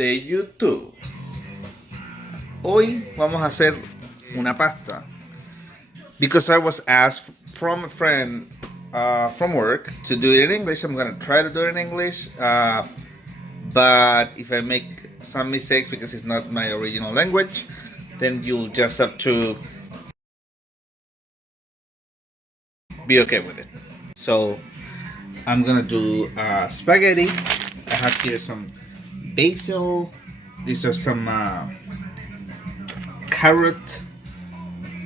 de YouTube. Hoy vamos a hacer una pasta. Because I was asked from a friend from work to do it in English, I'm gonna try to do it in English. But if I make some mistakes because it's not my original language, then you'll just have to be okay with it. So I'm gonna do spaghetti. I have here some basil. These are some carrot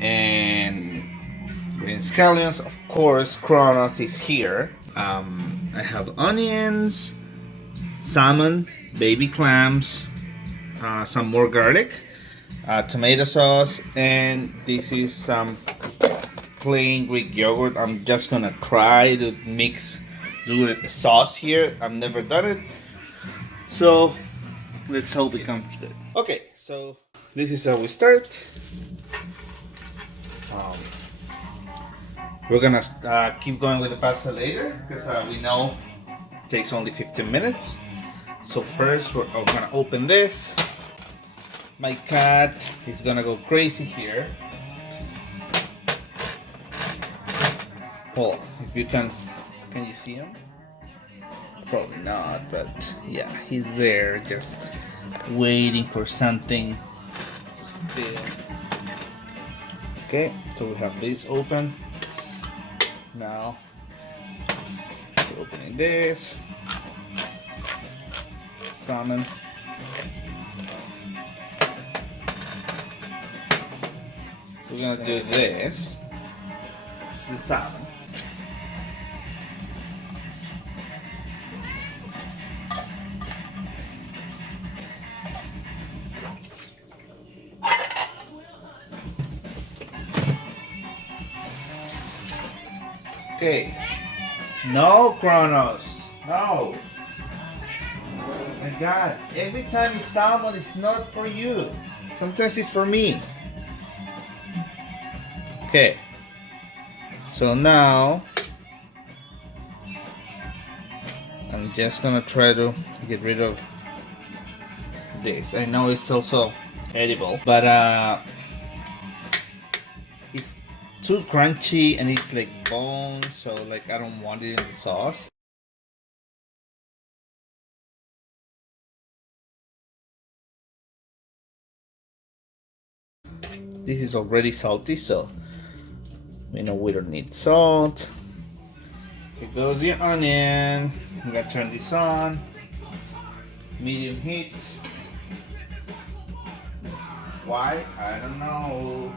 and green scallions. Of course, Kronos is here. I have onions, salmon, baby clams, some more garlic, tomato sauce, and this is some plain Greek yogurt. I'm just gonna try to do a sauce here. I've never done it, so let's hope it comes good. Okay, so this is how we start. We're gonna keep going with the pasta later because we know it takes only 15 minutes. So first we're gonna open this. My cat is gonna go crazy here. Well, if you can you see him? Probably not, but yeah, he's there just waiting for something. Okay, so we have this open. Now, opening this. Salmon. We're gonna do this. This is salmon. Okay. No, Kronos. No. My God, every time it's salmon, it's not for you. Sometimes it's for me. Okay. So now, I'm just gonna try to get rid of this. I know it's also edible, but it's too crunchy and it's like bone, so like I don't want it in the sauce. This is already salty, so we know we don't need salt. Here goes the onion. We gotta turn this on. Medium heat. Why? I don't know.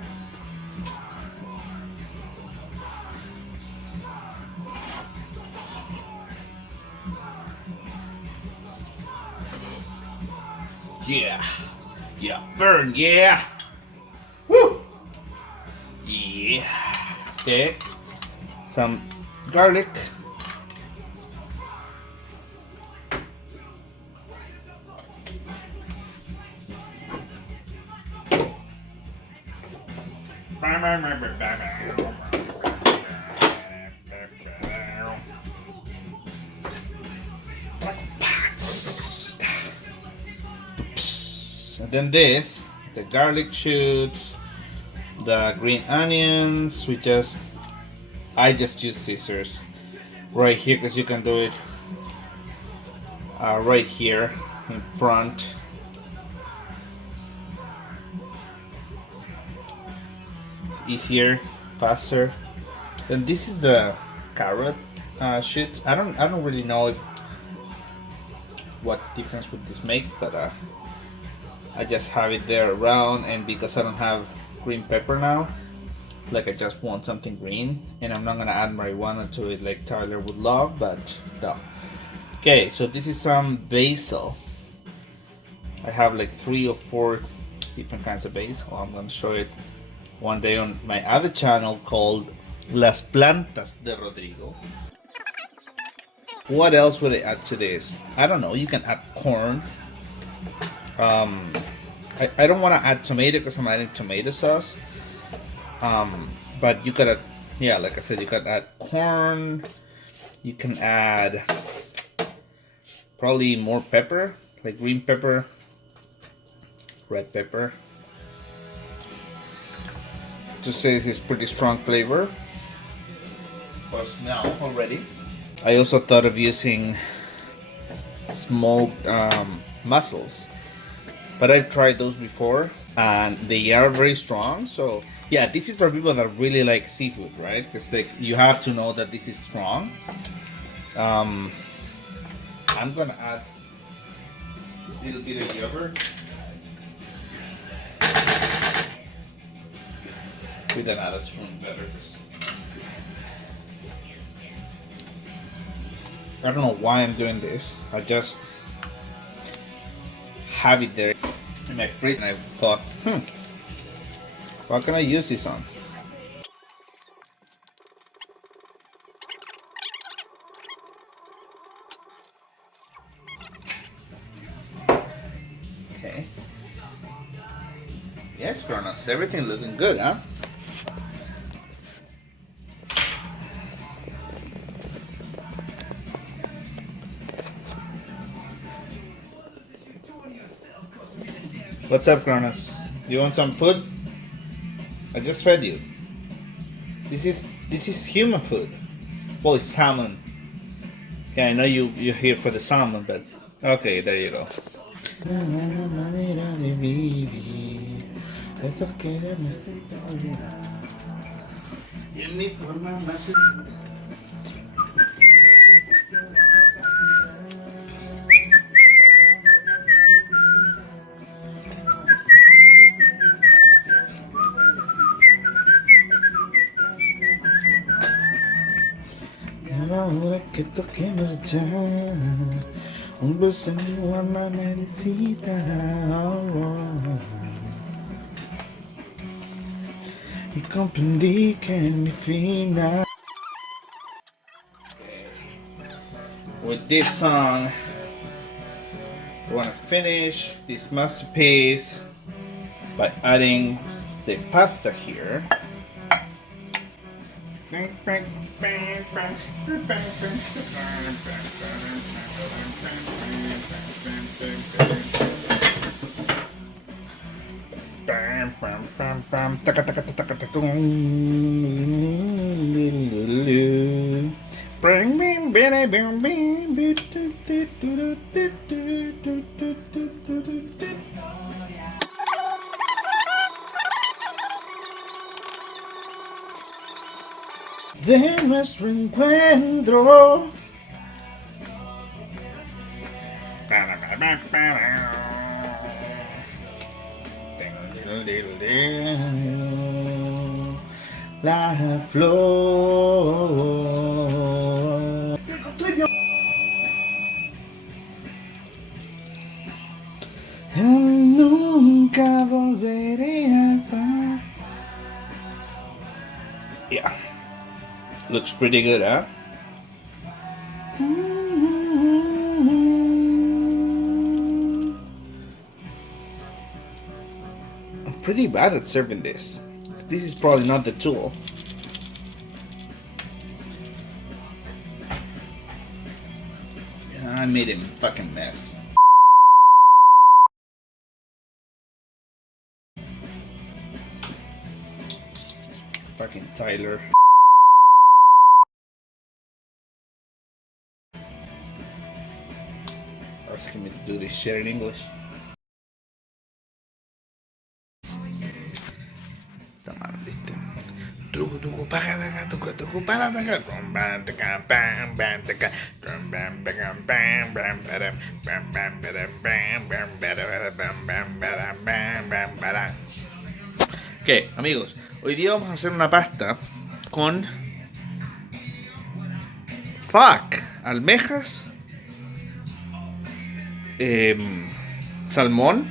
Yeah. Yeah. Burn, yeah. Woo! Yeah. Okay. Some garlic. And then this, the garlic shoots, the green onions. I just use scissors right here because you can do it right here in front. It's easier, faster. Then this is the carrot shoots. I don't really know what difference would this make, but I just have it there around, and because I don't have green pepper now, like I just want something green, and I'm not gonna add marijuana to it like Tyler would love, but no. Okay, so this is some basil. I have like 3 or 4 different kinds of basil. I'm gonna show it one day on my other channel called Las Plantas de Rodrigo. What else would I add to this? I don't know, you can add corn. I don't want to add tomato because I'm adding tomato sauce. But you could add, yeah, like I said, you could add corn. You can add probably more pepper, like green pepper, red pepper. To say it's pretty strong flavor. For smell already. I also thought of using smoked mussels, but I've tried those before and they are very strong. So yeah, this is for people that really like seafood, right? Because like you have to know that this is strong. I'm gonna add a little bit of yogurt with another spoon better. I don't know why I'm doing this. I just have it there in my fridge and I thought, what can I use this on? Okay. Yes, Kronos, everything looking good, huh? What's up, Kronos? You want some food? I just fed you. This is human food. Well, it's salmon. Okay, I know you're here for the salmon, but okay, there you go. Ahora que toque marchar, un beso en una manecita. Y comprendí que mi final. With this song, we want to finish this masterpiece by adding the pasta here. De nuestro encuentro. La flor. Nunca volveré a parar. Yeah. Looks pretty good, huh? I'm pretty bad at serving this. This is probably not the tool. Yeah, I made a fucking mess. Fucking Tyler. Asking me to do this shit in English. Ok, amigos, hoy día vamos a hacer una pasta con almejas, salmón